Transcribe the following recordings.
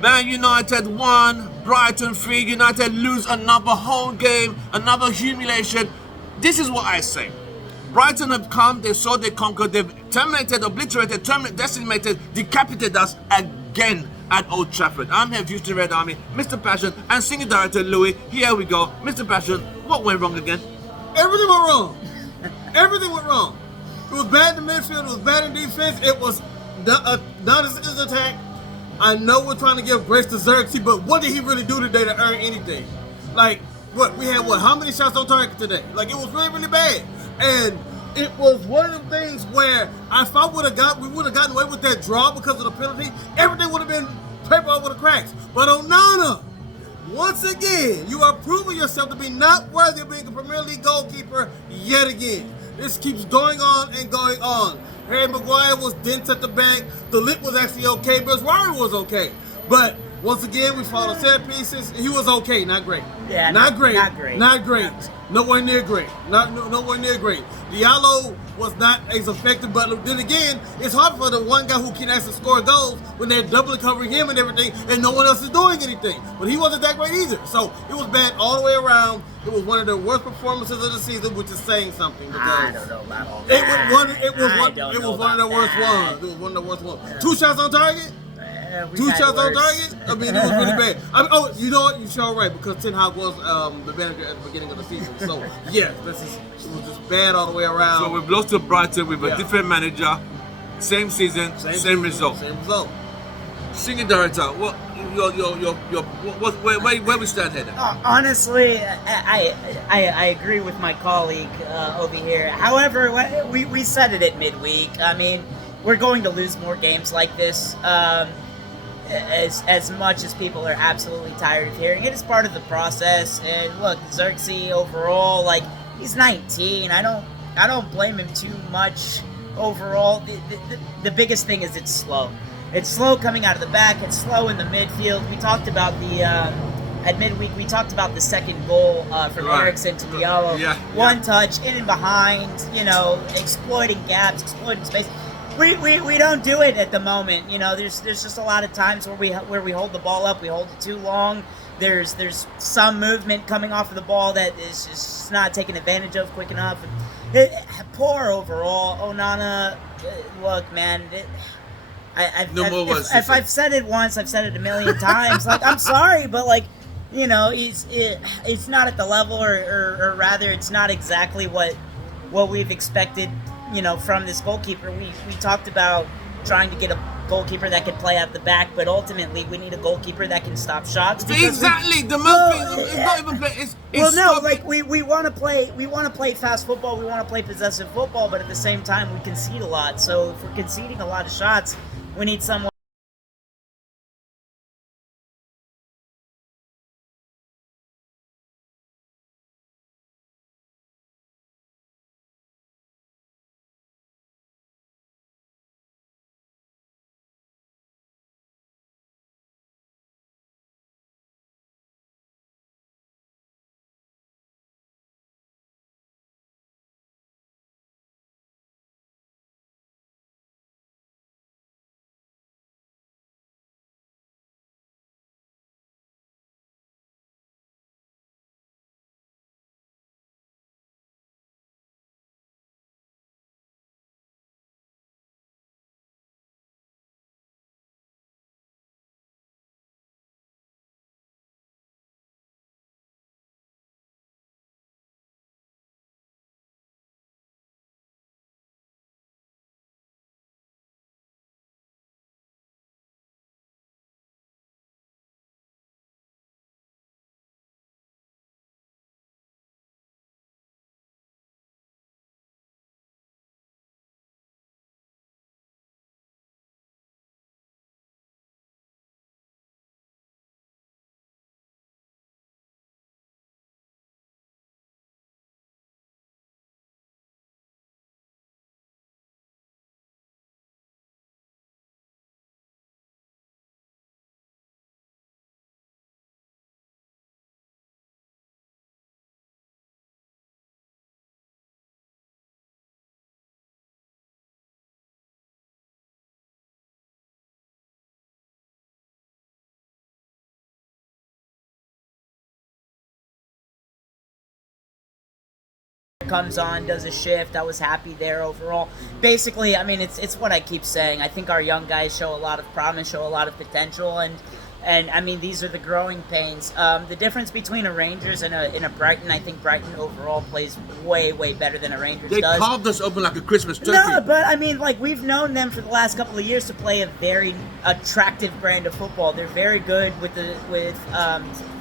Man United 1, Brighton 3. United lose another whole game, another humiliation. This is what I say. Brighton have come, they saw they conquered, they've terminated, obliterated, decimated, decapitated us again at Old Trafford. I'm here, Houston Red Army, Mr. Passion, and singing director Louis. Here we go. Mr. Passion, what went wrong again? Everything went wrong. Everything went wrong. It was bad in midfield. It was bad in defense. It was not his attack. I know we're trying to give grace to Xerxes, but what did he really do today to earn anything? Like, we had how many shots on target today? Like, it was really, really bad. And it was one of them things where if we would have gotten away with that draw because of the penalty, everything would have been paper over the cracks. But Onana, once again, you are proving yourself to be not worthy of being a Premier League goalkeeper yet again. This keeps going on and going on. Harry Maguire was dented at the back. The lip was actually okay. But Rory was okay. But once again, we followed set pieces. He was okay, not great. Yeah, not great. Not great. Not great. Nowhere near great. Nowhere near great. Diallo was not as effective, but then again, it's hard for the one guy who can actually score goals when they're doubly covering him and everything, and no one else is doing anything. But he wasn't that great either. So it was bad all the way around. It was one of the worst performances of the season, which is saying something. I don't know about all that. It was one of the worst ones. It was one of the worst ones. Yeah. 2 shots on target. Two shots on target? I mean, it was really bad. You know what? You're sure right, because Ten Hag was the manager at the beginning of the season. So, yeah, it was just bad all the way around. So we've lost to Brighton with a different manager, same season, same result. Same result. Singing director, where we stand here then? Honestly, I agree with my colleague over here. However, we said it at midweek. I mean, we're going to lose more games like this. As much as people are absolutely tired of hearing it, it's part of the process. And look, Xerxes overall, like, he's 19. I don't blame him too much overall. The biggest thing is it's slow. It's slow coming out of the back. It's slow in the midfield. We talked about at midweek, we talked about the second goal from Eriksen to Diallo. One touch, in and behind, exploiting gaps, exploiting space. We don't do it at the moment. There's just a lot of times where we hold the ball up, we hold it too long. There's some movement coming off of the ball that is just not taken advantage of quick enough. Poor overall. Onana, look, man. If I've said it once, I've said it a million times. Like, I'm sorry, but it's not at the level, or rather, it's not exactly what we've expected. From this goalkeeper. We talked about trying to get a goalkeeper that can play out the back, but ultimately we need a goalkeeper that can stop shots. Exactly. The most it's not even play. We want to play fast football. We want to play possessive football, but at the same time we concede a lot. So if we're conceding a lot of shots, we need someone comes on, does a shift. I was happy there overall. Basically, I mean, it's what I keep saying. I think our young guys show a lot of promise, show a lot of potential, and I mean, these are the growing pains. The difference between a Rangers and a Brighton, I think Brighton overall plays way, way better than a Rangers They does. carved us open like a Christmas turkey. No, but I mean, like, we've known them for the last couple of years to play a very attractive brand of football. They're very good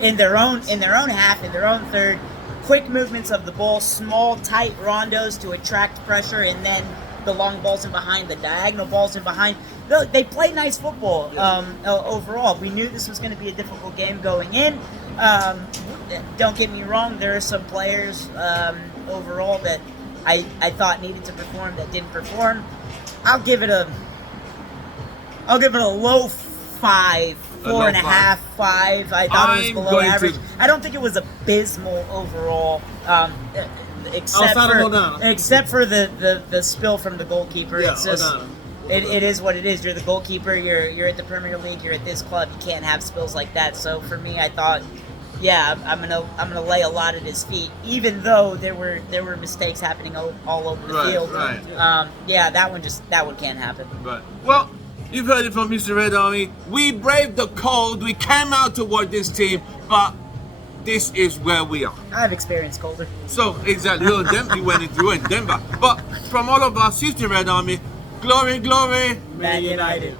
in their own half, in their own third, quick movements of the ball, small, tight rondos to attract pressure, and then the long balls in behind, the diagonal balls in behind. They play nice football overall. We knew this was going to be a difficult game going in. Don't get me wrong, there are some players overall that I thought needed to perform that didn't perform. I'll give it a low 5, 4.5, 5. I thought it was below average. I don't think it was abysmal overall. Except for the spill from the goalkeeper. Yeah, it's just Onana. it is what it is. You're the goalkeeper. You're at the Premier League. You're at this club. You can't have spills like that. So for me, I thought, yeah, I'm gonna lay a lot at his feet, even though there were mistakes happening all over the field. Right. Yeah, that one can't happen. Right. Well, you've heard it from Mr. Red Army. We braved the cold. We came out to watch this team, but this is where we are. I've experienced colder. So exactly, you went in Denver. But from all of us, Mr. Red Army, glory, glory. Man United.